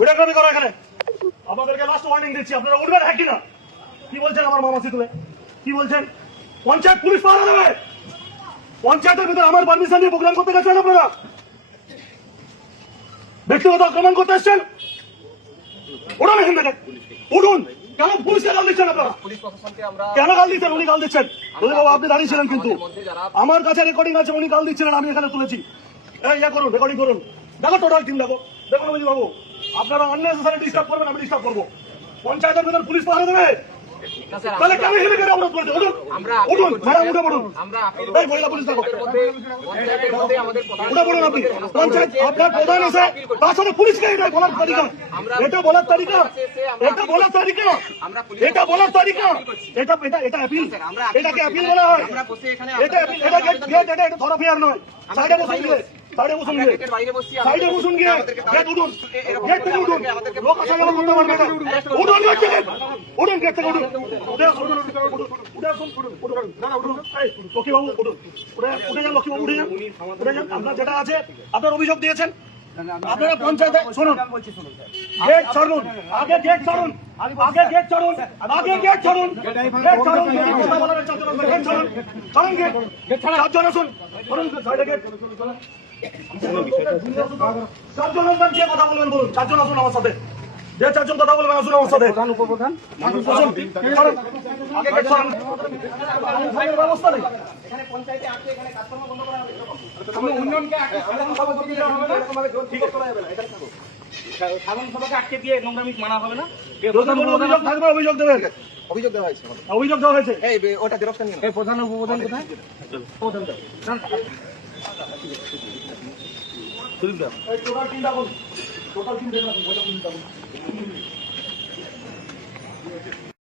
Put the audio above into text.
Videography করো এখানে। আপনাদেরকে লাস্ট ওয়ার্নিং দিচ্ছি, আপনারা উঠবেন হ্যাঁ কিনা? কি বলছেন আমার মামা কি বলছেন? পঞ্চায়েত পুলিশ পাহারা দেবে! পঞ্চায়েতের ভিতরে আমার পারমিশন নিয়ে প্রোগ্রাম করতে গেছেন আপনারা? ব্যক্তিগত আক্রমণ করতে এসছেন? উঠুন এখান থেকে। উঠুন! কেন গাল দিচ্ছেন আপনারা? কেন গাল দিচ্ছেন? উনি গাল দিচ্ছেন। আপনি দাঁড়িয়ে ছিলেন কিন্তু। আমার কাছে রেকর্ডিং আছে, উনি আমি এখানে তুলেছি। এই ইয়ে করুন রেকর্ডিং করুন। দেখো টোটাল টিম দেখো। দেখুন বাবু। আপনারা আননেসেসারি ডিস্টার্ব করবেন আমি ডিস্টার্ব করব। পঞ্চায়েতের ভিতরে পুলিশ পাহারা দেবে। তাহলে কেন হেলে কেটে অবরোধ করেছে? উঠুন আমরা উঠুন ম্যাডাম উঠে পড়ুন। এই মহিলা পুলিশ দেখো পঞ্চায়েতের মধ্যে পঞ্চায়েতের মধ্যে আমাদের প্রধান উঠে পড়ুন আপনি। পঞ্চায়েত আপনার প্রধান এসে তার সাথে পুলিশকে এটা বলার তালিকা। এটা বলার তালিকা। এটা বলার তালিকা। এটা বলার তালিকা। এটা এটা এটা অ্যাপিল স্যার, আমরা appeal এটাকে অ্যাপিল বলা হয়। এটা ধরা ফেয়ার নয়। সাইডে। সাইডে বসুন গিয়ে। সাইডে বসুন গিয়ে। গেট উঠুন। গেট থেকে উঠুন। লোক আসা যাওয়া করতে পারবে না। উঠুন গেট থেকে। উঠুন গেট থেকে উঠুন। উঠে আসুন। উঠে আসুন উঠুন। দাঁড়া উঠুন। এই লক্ষ্মীবাবু উঠুন। উঠে উঠে যান লক্ষ্মীবাবু উঠে যান। উঠে যান। আপনার যেটা আছে আপনার অভিযোগ দিয়েছেন। আপনারা পঞ্চায়েতে শুনুন। গেট ছাড়ুন। আগে গেট ছাড়ুন। আগে গেট ছাড়ুন। আগে গেট ছাড়ুন। গেট ছাড়ুন। যদি কথা বলার ইচ্ছা থাকে, গেট ছাড়ুন। ছাড়ুন। গেট আসুন। ধরুন সাইডে গেট চারজন আসবেন কে কথা বলবেন বলুন। চারজন আসুন আমার সাথে। যে চারজন কথা বলবেন আসুন আমার সাথে। প্রধান উপপ্রধান? আগে গেট ছাড়ুন ফাইনের ব্যবস্থা নেই। সাধারণ সভাকে আটকে দিয়ে নোংরামি হবে না? যদি অভিযোগ থাকবে অভিযোগ দেবেন অভিযোগ দেওয়া হয়েছে। অভিযোগ দেওয়া হয়েছে। এই ওটা প্রধান উপপ্রধান কোথায়? এই টোটাল তিনটা বলুন টোটাল তিনটা বলুন